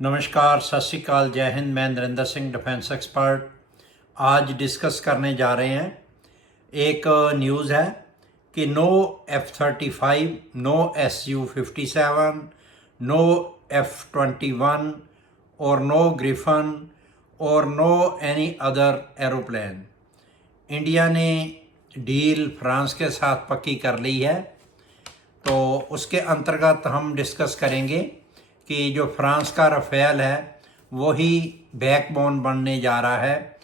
नमस्कार, सत श्री अकाल, जय हिंद। मैं नरेंद्र सिंह, डिफेंस एक्सपर्ट। आज डिस्कस करने जा रहे हैं, एक न्यूज़ है कि no F-35, no Su-57, no F-21 और नो ग्रिफन और no any other aeroplane. India ने डील फ्रांस के साथ पक्की कर ली है। तो उसके अंतर्गत हम डिस्कस करेंगे कि जो फ्रांस का राफेल है वही बैकबोन बनने जा रहा है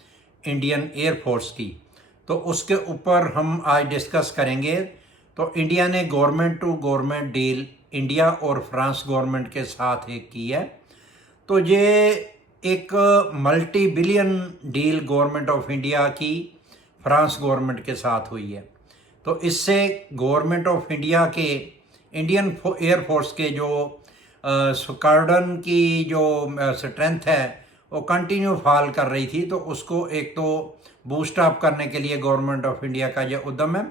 इंडियन एयरफोर्स की। तो उसके ऊपर हम आज डिस्कस करेंगे। तो इंडिया ने government to government deal India और फ्रांस गवर्नमेंट के साथ एक की है। तो ये एक multi billion deal government of India की फ्रांस गवर्नमेंट के साथ हुई है। तो इससे गवर्नमेंट ऑफ इंडिया के इंडियन एयरफोर्स के जो स्क्वाड्रन की जो स्ट्रेंथ है वो कंटिन्यू फॉल कर रही थी। तो उसको एक तो बूस्ट अप करने के लिए गवर्नमेंट ऑफ इंडिया का ये उद्यम है।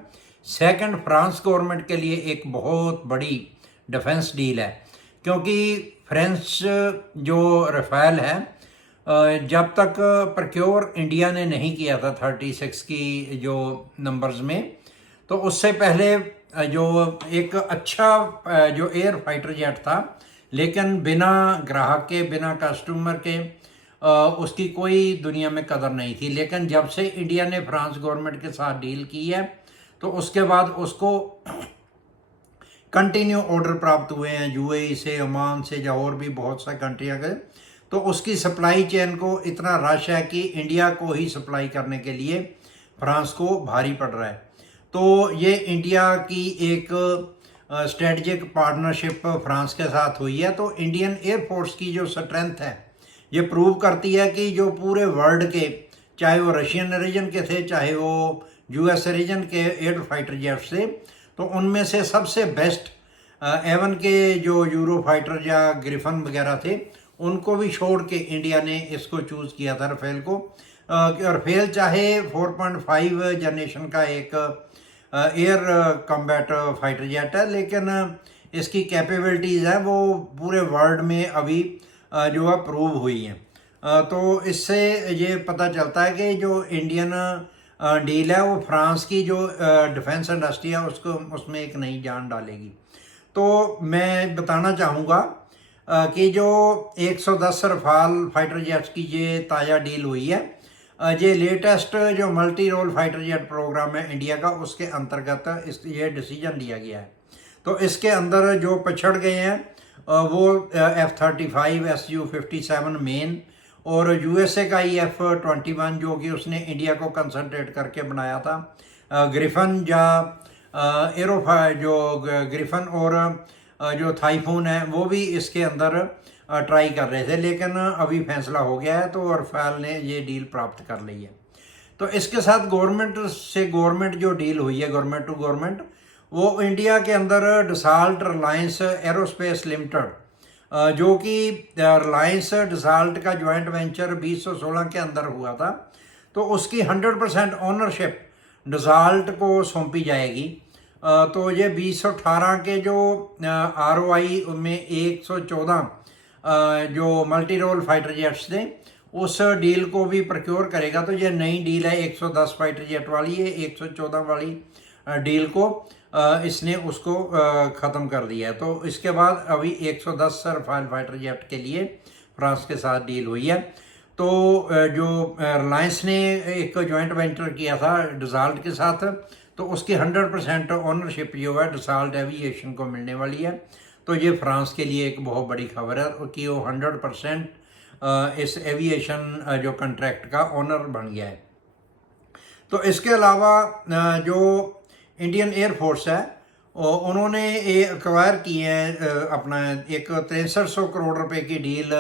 सेकंड, फ्रांस गवर्नमेंट के लिए एक बहुत बड़ी डिफेंस डील है, क्योंकि फ्रेंच जो राफेल है जब तक प्रक्योर इंडिया ने नहीं किया था 36 की जो नंबर्स में, तो उससे पहले जो एक अच्छा जो एयर फाइटर जेट था, लेकिन बिना ग्राहक के, बिना कस्टमर के उसकी कोई दुनिया में कदर नहीं थी। लेकिन जब से इंडिया ने फ्रांस गवर्नमेंट के साथ डील की है तो उसके बाद उसको कंटिन्यू ऑर्डर प्राप्त हुए हैं यूएई से, ओमान से, या और भी बहुत सा कंट्रियाँ के। तो उसकी सप्लाई चेन को इतना रश है कि इंडिया को ही सप्लाई करने के लिए फ्रांस को भारी पड़ रहा है। तो ये इंडिया की एक स्ट्रेटजिक पार्टनरशिप फ्रांस के साथ हुई है। तो इंडियन एयरफोर्स की जो स्ट्रेंथ है ये प्रूव करती है कि जो पूरे वर्ल्ड के, चाहे वो रशियन रीजन के थे, चाहे वो यूएस रीजन के एयर फाइटर जेट्स थे, तो उनमें से सबसे बेस्ट एवन के जो यूरो फाइटर या ग्रिफन वगैरह थे उनको भी छोड़ के इंडिया ने इसको चूज़ किया था राफेल को। राफेल चाहे 4.5 जनरेशन का एक एयर कॉम्बैट फाइटर जेट है, लेकिन इसकी कैपेबिलिटीज़ है वो पूरे वर्ल्ड में अभी जो है प्रूव हुई हैं। तो इससे ये पता चलता है कि जो इंडियन डील है वो फ्रांस की जो डिफेंस इंडस्ट्री है उसको उसमें एक नई जान डालेगी। तो मैं बताना चाहूँगा कि जो 110 रफाल फाइटर जेट्स की ये ताज़ा डील हुई है, ये लेटेस्ट जो multi role fighter jet programme है इंडिया का, उसके अंतर्गत ये डिसीजन लिया गया है। तो इसके अंदर जो पिछड़ गए हैं वो F-35, Su-57 मेन और यूएसए का ही F-21 जो कि उसने इंडिया को कंसंट्रेट करके बनाया था। ग्रिफन या एरोफा जो ग्रिफन और जो थाइफून है वो भी इसके अंदर ट्राई कर रहे थे, लेकिन अभी फैसला हो गया है तो राफेल ने ये डील प्राप्त कर ली है। तो इसके साथ गवर्नमेंट से गवर्नमेंट जो डील हुई है, गवर्नमेंट टू गवर्नमेंट, वो इंडिया के अंदर डसाल्ट रिलायंस एरोस्पेस लिमिटेड जो कि रिलायंस डसाल्ट का जॉइंट वेंचर 2016 के अंदर हुआ था, तो उसकी 100% ओनरशिप डसाल्ट को सौंपी जाएगी। तो ये 2018 के जो ROI में 114 जो मल्टी रोल फाइटर जेट्स थे उस डील को भी प्रक्योर करेगा। तो ये नई डील है 110 फाइटर जेट वाली है, 114 वाली डील को इसने उसको ख़त्म कर दिया है। तो इसके बाद अभी 110 रफाल फाइटर जेट के लिए फ्रांस के साथ डील हुई है। तो जो रिलायंस ने एक जॉइंट वेंचर किया था डसाल्ट के साथ, तो उसकी 100% ओनरशिप जो है डसाल्ट एविएशन को मिलने वाली है। तो ये फ्रांस के लिए एक बहुत बड़ी खबर है कि वो 100% इस एविएशन जो कॉन्ट्रैक्ट का ओनर बन गया है। तो इसके अलावा जो इंडियन एयरफोर्स है उन्होंने एक्वायर किए हैं अपना एक 6300 करोड़ रुपए की डील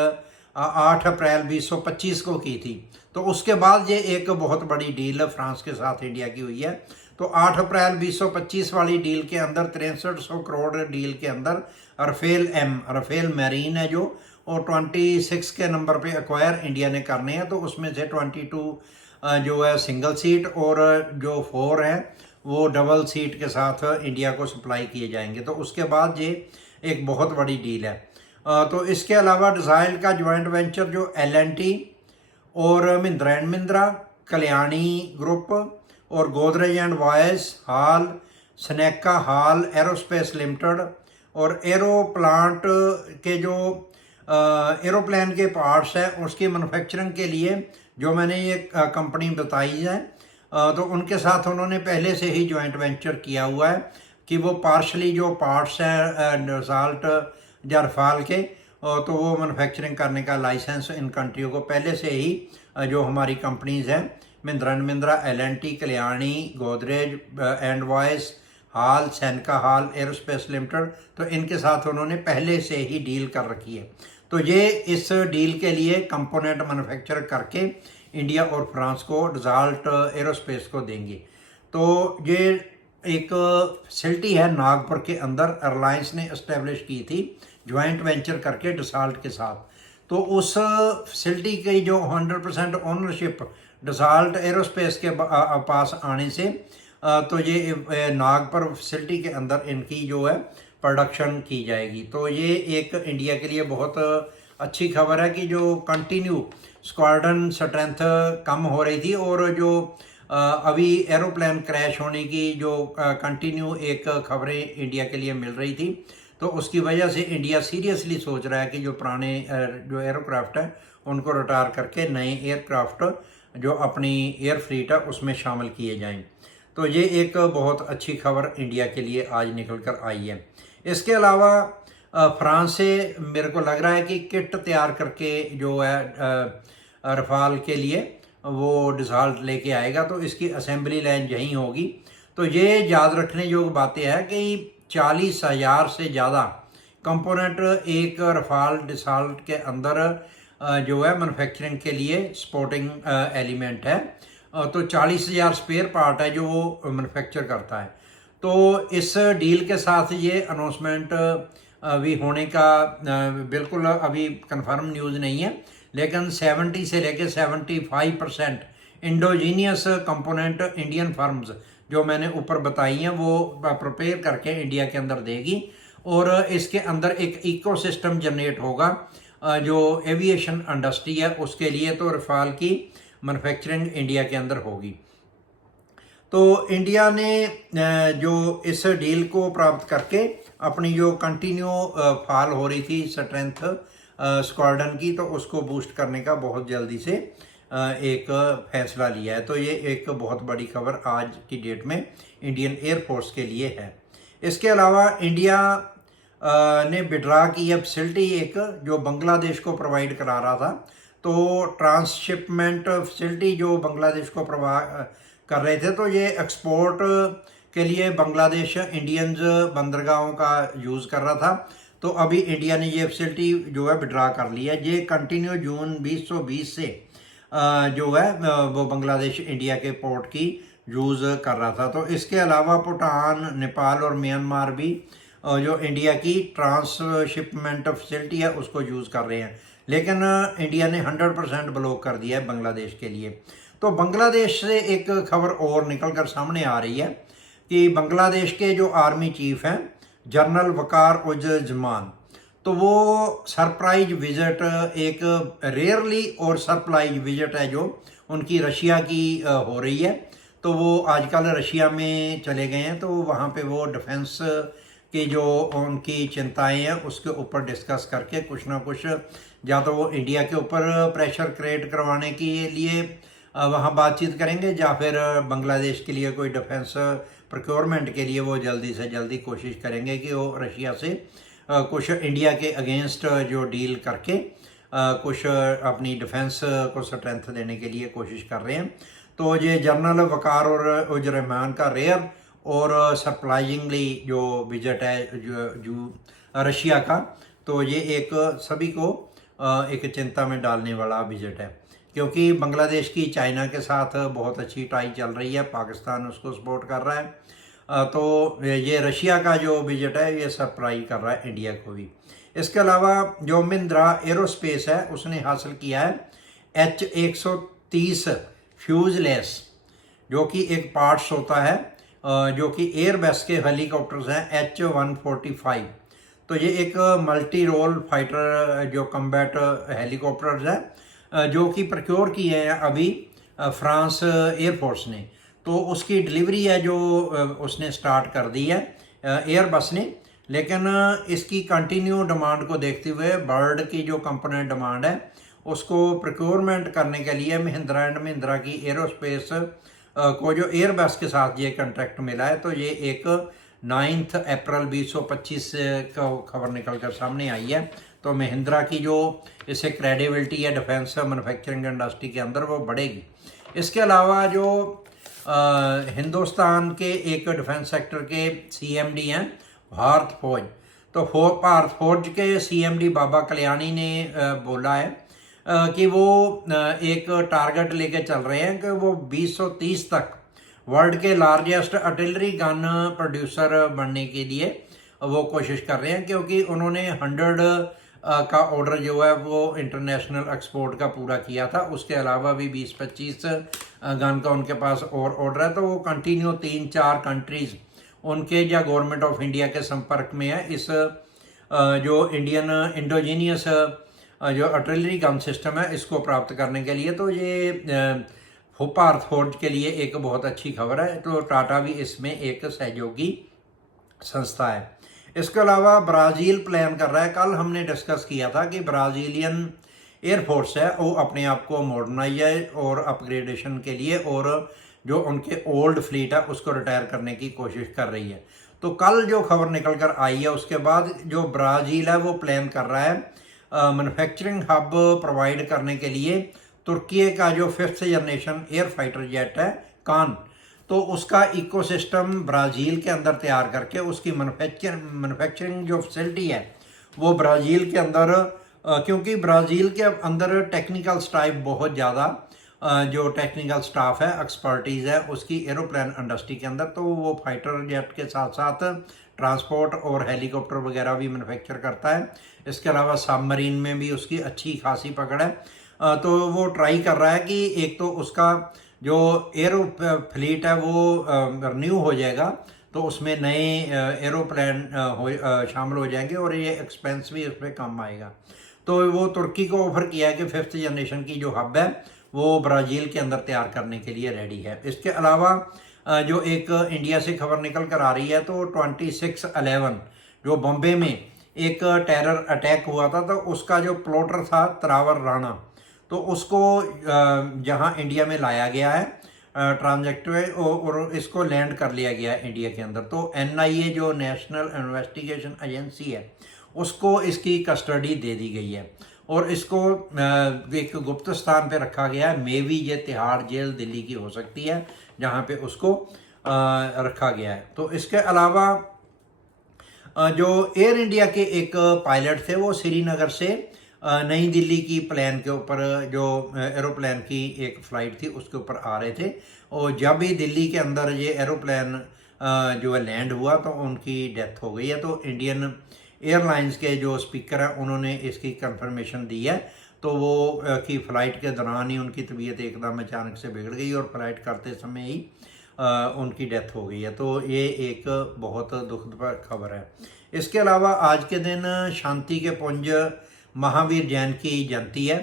8 अप्रैल 2025 को की थी। तो उसके बाद ये एक बहुत बड़ी डील फ्रांस के साथ इंडिया की हुई है। तो 8 अप्रैल 2025 वाली डील के अंदर 6300 करोड़ डील के अंदर राफेल मैरीन है जो, और 26 के नंबर पे एक्वायर इंडिया ने करने हैं। तो उसमें से 22 जो है सिंगल सीट और जो 4 हैं वो डबल सीट के साथ इंडिया को सप्लाई किए जाएंगे। तो उसके बाद ये एक बहुत बड़ी डील है। तो इसके अलावा डसाइल का जॉइंट वेंचर जो L&T और महिंद्रा, कल्याणी ग्रुप और Godrej and Boyce, HAL, Snecma HAL aerospace limited और एरो प्लांट के जो एरोप्लेन के पार्ट्स हैं उसकी मैन्युफैक्चरिंग के लिए जो मैंने ये कंपनी बताई है, तो उनके साथ उन्होंने पहले से ही जॉइंट वेंचर किया हुआ है कि वो पार्शली जो पार्ट्स हैं डसाल्ट या रफाल के, तो वो मैन्युफैक्चरिंग करने का लाइसेंस इन कंट्रियों को पहले से ही जो हमारी कंपनीज हैं Mahindra, L&T, Kalyani, Godrej and Boyce, HAL, Snecma HAL aerospace limited, तो इनके साथ उन्होंने पहले से ही डील कर रखी है। तो ये इस डील के लिए कंपोनेंट मैन्युफैक्चर करके इंडिया और फ्रांस को डसाल्ट एरोस्पेस को देंगे। तो ये एक फैसिलिटी है नागपुर के अंदर, एयरलाइंस ने इस्टेब्लिश की थी ज्वाइंट वेंचर करके डसाल्ट के साथ। तो उस फैसिलिटी की जो 100% ओनरशिप डसाल्ट एरोस्पेस के पास आने से तो ये नागपुर फैसिलिटी के अंदर इनकी जो है प्रोडक्शन की जाएगी। तो ये एक इंडिया के लिए बहुत अच्छी खबर है कि जो कंटिन्यू स्क्वाड्रन स्ट्रेंथ कम हो रही थी और जो अभी एरोप्लेन क्रैश होने की जो कंटिन्यू एक खबरें इंडिया के लिए मिल रही थी, तो उसकी वजह से इंडिया सीरियसली सोच रहा है कि जो पुराने जो एयरक्राफ्ट है उनको रिटायर करके नए एयरक्राफ्ट जो अपनी एयर फ्लीट है उसमें शामिल किए जाएं। तो ये एक बहुत अच्छी खबर इंडिया के लिए आज निकल कर आई है। इसके अलावा फ्रांस से मेरे को लग रहा है कि किट तैयार करके जो है रफाल के लिए वो डसाल्ट लेके आएगा, तो इसकी असेंबली लाइन यहीं होगी। तो ये याद रखने योग्य बातें हैं कि 40,000 से ज़्यादा कंपोनेंट एक रफाल डसाल्ट के अंदर जो है मैन्युफैक्चरिंग के लिए सपोर्टिंग एलिमेंट है। तो 40,000 स्पेयर पार्ट है जो वो मैन्युफैक्चर करता है। तो इस डील के साथ ये अनाउंसमेंट अभी होने का बिल्कुल अभी कंफर्म न्यूज़ नहीं है, लेकिन 70 से लेकर 75% इंडोजीनियस कंपोनेंट इंडियन फर्म्स जो मैंने ऊपर बताई हैं वो प्रिपेयर करके इंडिया के अंदर देगी और इसके अंदर एक इकोसिस्टम जनरेट होगा जो एविएशन इंडस्ट्री है उसके लिए। तो रफाल की मैन्युफैक्चरिंग इंडिया के अंदर होगी। तो इंडिया ने जो इस डील को प्राप्त करके अपनी जो कंटिन्यू फॉल हो रही थी स्ट्रेंथ स्क्वाड्रन की, तो उसको बूस्ट करने का बहुत जल्दी से एक फैसला लिया है। तो ये एक बहुत बड़ी खबर आज की डेट में इंडियन एयरफोर्स के लिए है। इसके अलावा इंडिया ने विड्रा की है फैसिलिटी एक जो बांग्लादेश को प्रोवाइड करा रहा था। तो ट्रांसशिपमेंट फैसिलिटी जो बांग्लादेश को कर रहे थे, तो ये एक्सपोर्ट के लिए बांग्लादेश इंडियंस बंदरगाहों का यूज़ कर रहा था। तो अभी इंडिया ने ये फैसिलिटी जो है विड्रा कर ली है। ये कंटिन्यू जून 2020 से जो है वो बांग्लादेश इंडिया के पोर्ट की यूज़ कर रहा था। तो इसके अलावा भूटान, नेपाल और म्यांमार भी जो इंडिया की ट्रांसशिपमेंट फैसिलिटी है उसको यूज़ कर रहे हैं, लेकिन इंडिया ने 100% ब्लॉक कर दिया है बांग्लादेश के लिए। तो बांग्लादेश से एक खबर और निकल कर सामने आ रही है कि बांग्लादेश के जो आर्मी चीफ हैं जनरल वकार उज़्ज़मान, तो वो सरप्राइज विजिट एक रेयरली और सरप्राइज विजिट है जो उनकी रशिया की हो रही है। तो वो आजकल रशिया में चले गए हैं, तो वहाँ पे वो डिफेंस की जो उनकी चिंताएं हैं उसके ऊपर डिस्कस करके कुछ ना कुछ या तो वो इंडिया के ऊपर प्रेशर क्रिएट करवाने के लिए वहाँ बातचीत करेंगे या फिर बांग्लादेश के लिए कोई डिफेंस प्रोक्योरमेंट के लिए वो जल्दी से जल्दी कोशिश करेंगे कि वो रशिया से कुछ इंडिया के अगेंस्ट जो डील करके कुछ अपनी डिफेंस को स्ट्रेंथ देने के लिए कोशिश कर रहे हैं। तो ये जनरल वकार और उज़्ज़मान का रेयर और सरप्राइजिंगली जो विजिट है जो रशिया का, तो ये एक सभी को एक चिंता में डालने वाला विजिट है, क्योंकि बांग्लादेश की चाइना के साथ बहुत अच्छी टाई चल रही है, पाकिस्तान उसको सपोर्ट कर रहा है। तो ये रशिया का जो विजिट है ये सरप्राइज कर रहा है इंडिया को भी। इसके अलावा जो महिंद्रा एरोस्पेस है उसने हासिल किया है H-130 फ्यूजलेस, जो कि एक पार्ट्स होता है जो कि एयरबस के हेलीकॉप्टर्स हैं H-145। तो तो ये एक मल्टी रोल फाइटर जो कम्बैट हेलीकॉप्टर्स है जो कि प्रक्योर किए हैं अभी फ्रांस एयरफोर्स ने। तो उसकी डिलीवरी है जो उसने स्टार्ट कर दी है एयरबस ने। लेकिन इसकी कंटिन्यू डिमांड को देखते हुए बर्ड की जो कंपोनेंट डिमांड है उसको प्रोक्योरमेंट करने के लिए महिंद्रा एंड महिंद्रा की एरोस्पेस को जो एयरबस के साथ ये कॉन्ट्रैक्ट मिला है। तो ये एक 9 अप्रैल 2025 को खबर निकल कर सामने आई है। तो महिंद्रा की जो इसे क्रेडिबिलिटी है डिफेंस मैन्युफैक्चरिंग इंडस्ट्री के अंदर वो बढ़ेगी। इसके अलावा जो हिंदुस्तान के एक डिफेंस सेक्टर के CMD हैं भारत फौज, तो भारत फौज के CMD बाबा कल्याणी ने बोला है कि वो एक टारगेट लेके चल रहे हैं कि वो 2030 तक वर्ल्ड के लार्जेस्ट आर्टिलरी गन प्रोड्यूसर बनने के लिए वो कोशिश कर रहे हैं, क्योंकि उन्होंने 100 का ऑर्डर जो है वो इंटरनेशनल एक्सपोर्ट का पूरा किया था। उसके अलावा भी 20-25 गन का उनके पास और ऑर्डर है। तो वो कंटिन्यू 3-4 कंट्रीज़ उनके या गवर्नमेंट ऑफ इंडिया के संपर्क में है इस जो इंडियन इंडोजीनियस जो आर्टिलरी गन सिस्टम है इसको प्राप्त करने के लिए। तो ये भारत फौज के लिए एक बहुत अच्छी खबर है। तो टाटा भी इसमें एक सहयोगी संस्था है। इसके अलावा ब्राज़ील प्लान कर रहा है, कल हमने डिस्कस किया था कि ब्राज़ीलियन एयरफोर्स है वो अपने आप को मॉडर्नाइज और अपग्रेडेशन के लिए और जो उनके ओल्ड फ्लीट है उसको रिटायर करने की कोशिश कर रही है। तो कल जो खबर निकल कर आई है उसके बाद जो ब्राज़ील है वो प्लान कर रहा है मैन्युफैक्चरिंग हब प्रोवाइड करने के लिए तुर्की का जो 5th generation air fighter jet है कान, तो उसका इकोसिस्टम ब्राज़ील के अंदर तैयार करके उसकी मैन्युफैक्चरिंग जो फैसिलिटी है वो ब्राज़ील के अंदर क्योंकि ब्राज़ील के अंदर टेक्निकल स्टाफ बहुत ज़्यादा जो टेक्निकल स्टाफ है एक्सपर्टीज़ है उसकी एरोप्लेन इंडस्ट्री के अंदर, तो वो फाइटर जेट के साथ साथ ट्रांसपोर्ट और हेलीकॉप्टर वगैरह भी मैन्युफैक्चर करता है। इसके अलावा सबमरीन में भी उसकी अच्छी खासी पकड़ है। तो वो ट्राई कर रहा है कि एक तो उसका जो एरो फ्लीट है वो रिन्यू हो जाएगा, तो उसमें नए एरोप्लेन शामिल हो जाएंगे और ये एक्सपेंस भी उस पर कम आएगा। तो वो तुर्की को ऑफर किया है कि 5th जनरेशन की जो हब है वो ब्राज़ील के अंदर तैयार करने के लिए रेडी है। इसके अलावा जो एक इंडिया से खबर निकल कर आ रही है तो 26/11 जो बॉम्बे में एक टेरर अटैक हुआ था, तो उसका जो प्लॉटर था तरावर राणा, तो उसको जहां इंडिया में लाया गया है ट्रांजेक्ट और इसको लैंड कर लिया गया है इंडिया के अंदर। तो NIA जो नेशनल इन्वेस्टिगेशन एजेंसी है उसको इसकी कस्टडी दे दी गई है और इसको एक गुप्त स्थान पे रखा गया है। मे बी ये तिहाड़ जेल दिल्ली की हो सकती है जहाँ पे उसको रखा गया है। तो इसके अलावा जो एयर इंडिया के एक पायलट थे वो श्रीनगर से नई दिल्ली की प्लेन के ऊपर जो एरोप्लेन की एक फ़्लाइट थी उसके ऊपर आ रहे थे और जब भी दिल्ली के अंदर ये एरोप्लेन जो है लैंड हुआ तो उनकी डेथ हो गई है। तो इंडियन एयरलाइंस के जो स्पीकर हैं उन्होंने इसकी कंफर्मेशन दी है। तो वो कि फ़्लाइट के दौरान ही उनकी तबीयत एकदम अचानक से बिगड़ गई और फ्लाइट करते समय ही उनकी डेथ हो गई है। तो ये एक बहुत दुखद खबर है। इसके अलावा आज के दिन शांति के पुंज महावीर जैन की जयंती है,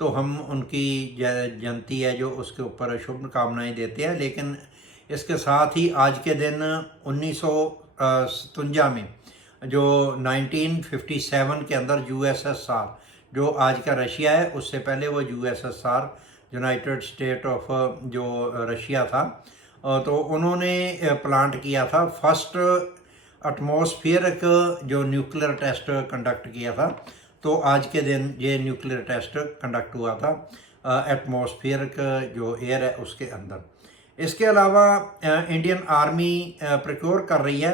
तो हम उनकी जयंती है जो उसके ऊपर शुभकामनाएं देते हैं। लेकिन इसके साथ ही आज के दिन 1957 में जो 1957 के अंदर USSR जो आज का रशिया है, उससे पहले वो USSR यूनाइटेड स्टेट ऑफ जो रशिया था, तो उन्होंने प्लांट किया था फर्स्ट एटमॉस्फेरिक जो न्यूक्लियर टेस्ट कंडक्ट किया था। तो आज के दिन ये न्यूक्लियर टेस्ट कंडक्ट हुआ था एटमॉस्फेरिक जो एयर है उसके अंदर। इसके अलावा इंडियन आर्मी प्रोक्योर कर रही है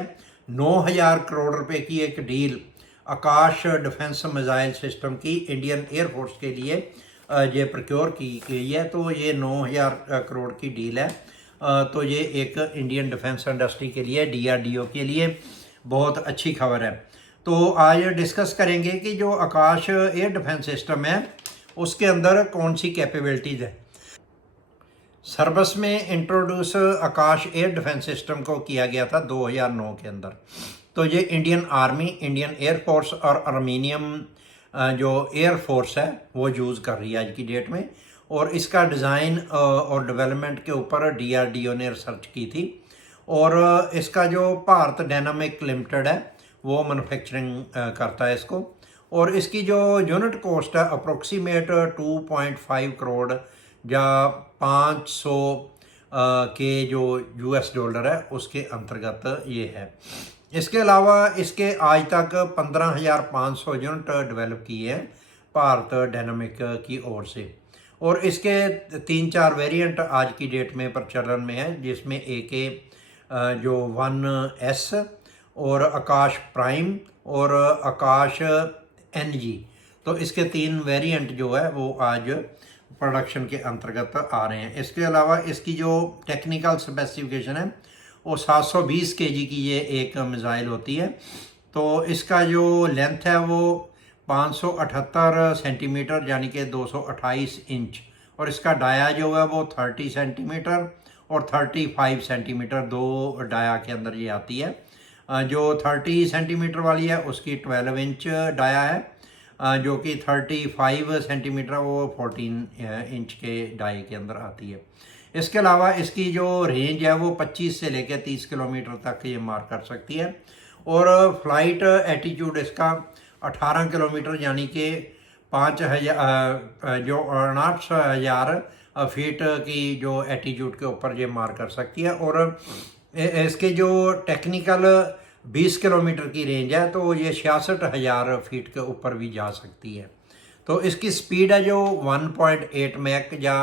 9,000 करोड़ रुपए की एक डील आकाश डिफेंस मिसाइल सिस्टम की इंडियन एयरफोर्स के लिए ये प्रोक्योर की गई है। तो ये 9,000 करोड़ की डील है। तो ये एक इंडियन डिफेंस इंडस्ट्री के लिए DRDO के लिए बहुत अच्छी खबर है। तो आज डिस्कस करेंगे कि जो आकाश एयर डिफेंस सिस्टम है उसके अंदर कौन सी कैपेबिलिटीज़ है। सर्विस में इंट्रोड्यूस आकाश एयर डिफेंस सिस्टम को किया गया था 2009 के अंदर। तो ये इंडियन आर्मी, इंडियन एयरफोर्स और अर्मीनियम जो एयरफोर्स है वो यूज़ कर रही है आज की डेट में। और इसका डिज़ाइन और डेवलपमेंट के ऊपर DRDO ने रिसर्च की थी। और इसका जो भारत डायनामिक लिमिटेड है वो मैन्युफैक्चरिंग करता है इसको। और इसकी जो यूनिट कॉस्ट है अप्रोक्सीमेट 2.5 करोड़ या 500 के जो US डॉलर है उसके अंतर्गत ये है। इसके अलावा इसके आज तक 15,500 यूनिट डेवलप किए हैं भारत डायनामिक की ओर से। और इसके 3-4 वेरिएंट आज की डेट में प्रचलन में है, जिसमें AK जो 1S और आकाश प्राइम और आकाश NG, तो इसके 3 वेरिएंट जो है वो आज प्रोडक्शन के अंतर्गत आ रहे हैं। इसके अलावा इसकी जो टेक्निकल स्पेसिफिकेशन है वो 720 kg की ये एक मिसाइल होती है। तो इसका जो लेंथ है वो 578 सेंटीमीटर यानी कि 228 इंच, और इसका डाया जो है वो 30 सेंटीमीटर और 35 सेंटीमीटर, 2 डाया के अंदर ये आती है। जो 30 सेंटीमीटर वाली है उसकी 12 इंच डाया है, जो कि 35 सेंटीमीटर वो 14 इंच के डाये के अंदर आती है। इसके अलावा इसकी जो रेंज है वो 25 से लेकर 30 किलोमीटर तक ये मार कर सकती है। और फ्लाइट एटीट्यूड इसका 18 किलोमीटर यानी कि 5,000 जो 8,000 फीट की जो एटीट्यूड के ऊपर ये मार कर सकती है। और इसके जो टेक्निकल 20 किलोमीटर की रेंज है तो ये 66,000 फीट के ऊपर भी जा सकती है। तो इसकी स्पीड है जो 1.8 मैक या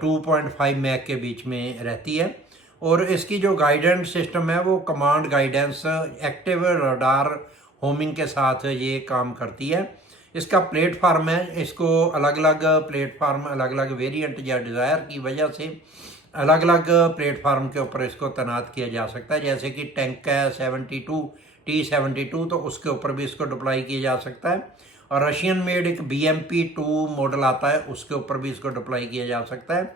2.5 मैक के बीच में रहती है। और इसकी जो गाइडेंस सिस्टम है वो command guidance active radar homing के साथ ये काम करती है। इसका प्लेटफार्म है, इसको अलग अलग प्लेटफार्म, अलग अलग वेरिएंट या डिज़ायर की वजह से अलग अलग प्लेटफार्म के ऊपर इसको तैनात किया जा सकता है। जैसे कि टैंक है 72T72, तो उसके ऊपर भी इसको डिप्लॉय किया जा सकता है। और रशियन मेड एक BMP-2 मॉडल आता है, उसके ऊपर भी इसको डिप्लॉय किया जा सकता है।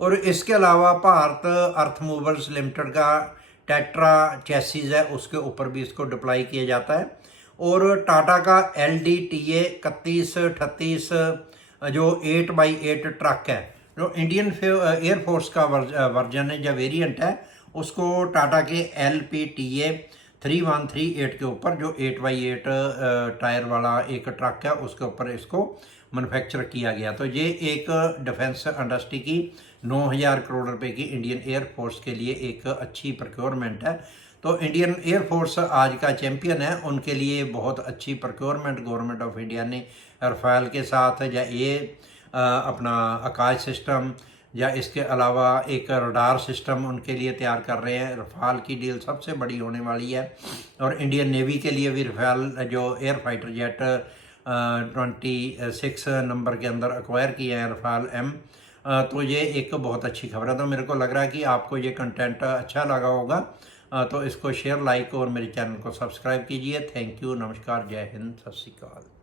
और इसके अलावा भारत अर्थ मूवर्स लिमिटेड का टेट्रा चैसिस है, उसके ऊपर भी इसको डिप्लॉय किया जाता है। और टाटा का LDTA 3138 जो 8x8 ट्रक है, जो इंडियन एयरफोर्स का वर्जन है या वेरिएंट है, उसको टाटा के LPTA 3138 के ऊपर जो 8x8 टायर वाला एक ट्रक है उसके ऊपर इसको मैन्युफैक्चर किया गया। तो ये एक डिफेंस इंडस्ट्री की 9,000 करोड़ रुपए की इंडियन एयरफोर्स के लिए एक अच्छी प्रोक्योरमेंट है। तो इंडियन एयरफोर्स आज का चैम्पियन है, उनके लिए बहुत अच्छी प्रोक्योरमेंट गवर्नमेंट ऑफ इंडिया ने रफाल के साथ या ये अपना आकाश सिस्टम या इसके अलावा एक रडार सिस्टम उनके लिए तैयार कर रहे हैं। रफाल की डील सबसे बड़ी होने वाली है। और इंडियन नेवी के लिए भी रफाल जो एयर फाइटर जेट 26 नंबर के अंदर एक्वायर किए हैं रफाल M, तो ये एक बहुत अच्छी खबर है। तो मेरे को लग रहा है कि आपको ये कंटेंट अच्छा लगा होगा, तो इसको शेयर, लाइक और मेरे चैनल को सब्सक्राइब कीजिए। थैंक यू, नमस्कार, जय हिंद, सत श्री अकाल।